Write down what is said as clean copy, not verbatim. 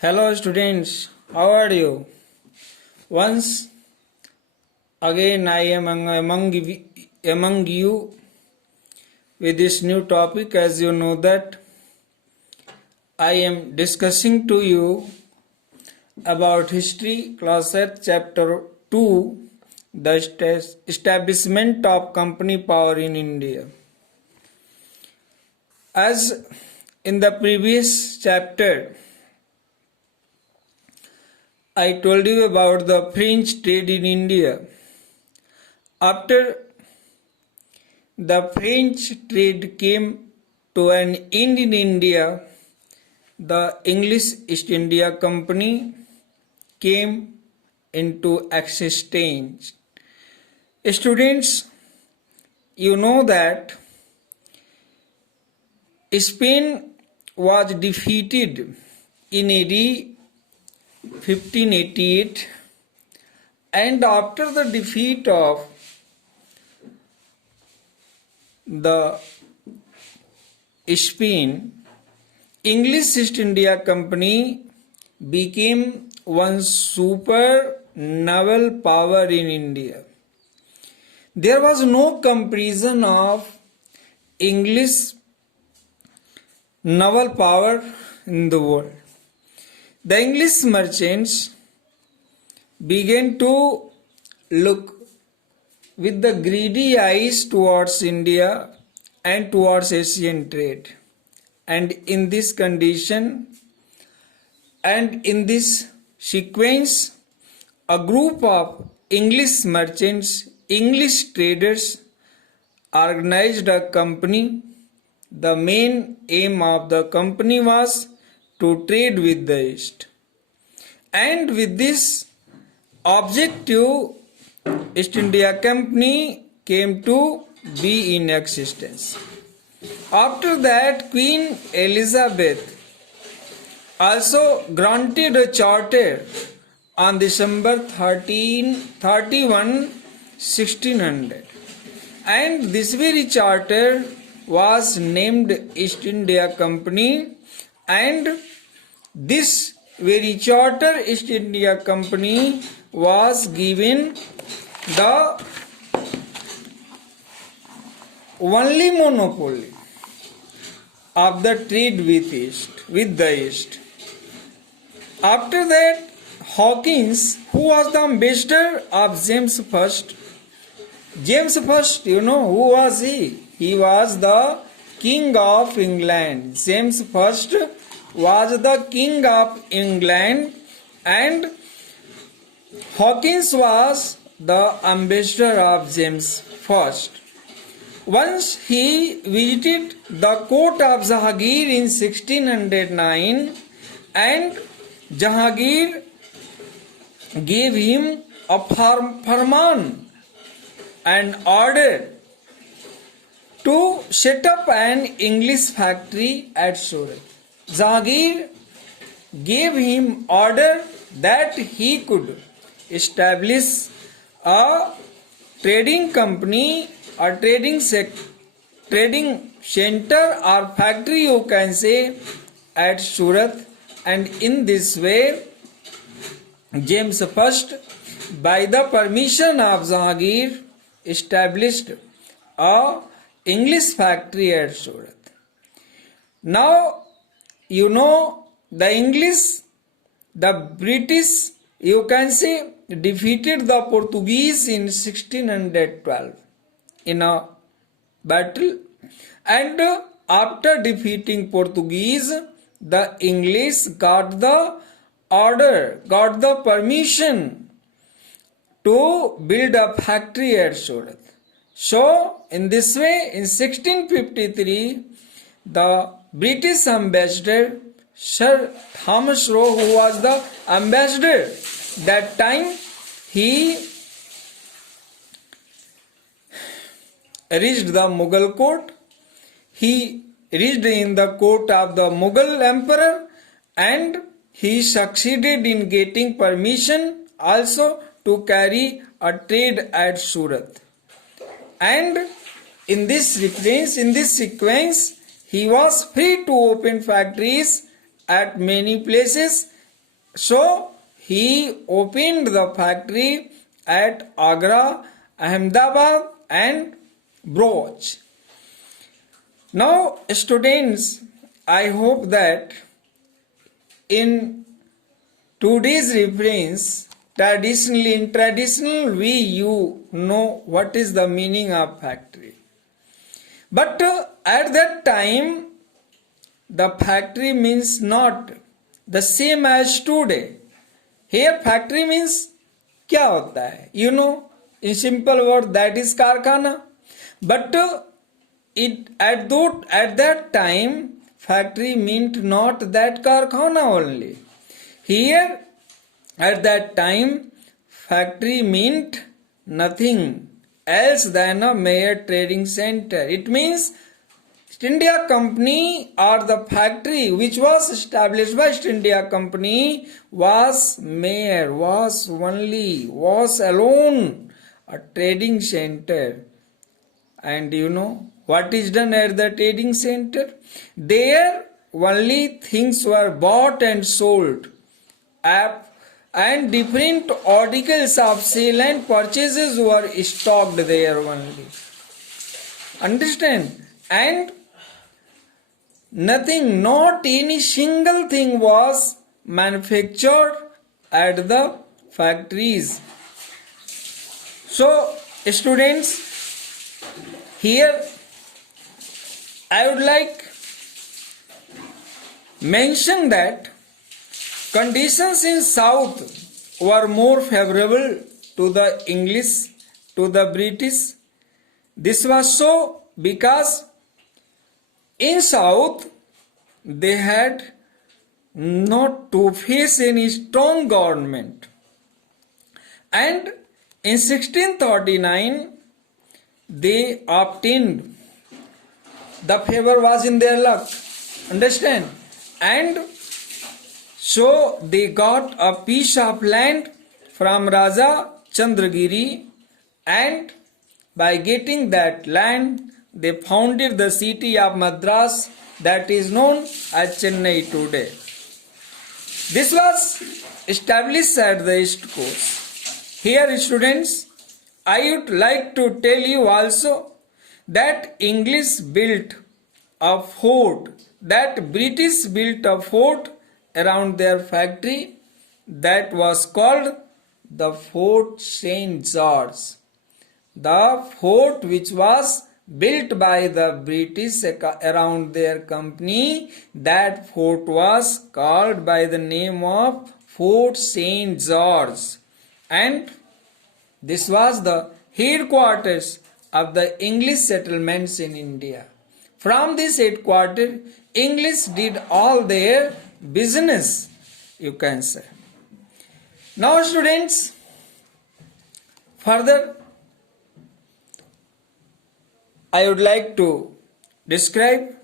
Hello students, how are you? Once again I am among you with this new topic. As you know that I am discussing to you about history class at chapter 2, the establishment of company power in India. As in the previous chapter I told you about the French trade in India. After the French trade came to an end in India, the English East India Company came into existence. Students, you know that Spain was defeated in AD 1588, and after the defeat of the Spain, English East India Company became one super naval power in India. There was no comparison of English naval power in the world. The English merchants began to look with the greedy eyes towards India and towards Asian trade. And in this condition and in this sequence, a group of English merchants, English traders organized a company. The main aim of the company was to trade with the East. And with this objective, East India Company came to be in existence. After that, Queen Elizabeth also granted a charter on December 31, 1600. And this very charter was named East India Company, and this very charter East India Company was given the only monopoly of the trade with the East. After that, Hawkins, who was the ambassador of James I, you know who was he? He was the King of England. James I was the King of England, and Hawkins was the ambassador of James I. Once he visited the court of Jahangir in 1609, and Jahangir gave him a farman, an order to set up an English factory at Surat. Jahangir gave him order that he could establish a trading company, a trading center or factory, you can say, at Surat. And in this way, James I, by the permission of Jahangir, established a English factory at Surat. Now, you know, the British, you can say, defeated the Portuguese in 1612 in a battle, and after defeating Portuguese, the English got the order, got the permission to build a factory at Surat. So, in this way, in 1653, the British ambassador, Sir Thomas Roe, who was the ambassador that time, he reached the Mughal court. He reached in the court of the Mughal emperor, and he succeeded in getting permission also to carry a trade at Surat. And in this sequence, he was free to open factories at many places So he opened the factory at Agra, Ahmedabad and Bhuj. Now students, I hope that in today's reference, in traditional way you know what is the meaning of factory. But at that time, the factory means not the same as today. Here factory means क्या होता है? You know, in simple word, that is कारखाना. But at that time, factory meant not that कारखाना only. Here, at that time, factory meant nothing else than a mere trading center. It means East India Company or the factory which was established by East India Company was alone a trading center. And you know what is done at the trading center? There only things were bought and sold, and different articles of sale and purchases were stocked there only. Understand? And nothing, not any single thing was manufactured at the factories. So, students, here I would like mention that conditions in South were more favorable to the English, to the British. This was so because in South they had not to face any strong government. And in 1639 they obtained, the favor was in their luck. Understand? And so they got a piece of land from Raja Chandragiri, and by getting that land they founded the city of Madras that is known as Chennai today. This was established at the East Coast. Here students, I would like to tell you also that English built a fort, that British built a fort around their factory that was called the Fort St. George. The fort which was built by the British around their company, that fort was called by the name of Fort St. George, and this was the headquarters of the English settlements in India. From this headquarters, English did all their business, you can say. Now students, further I would like to describe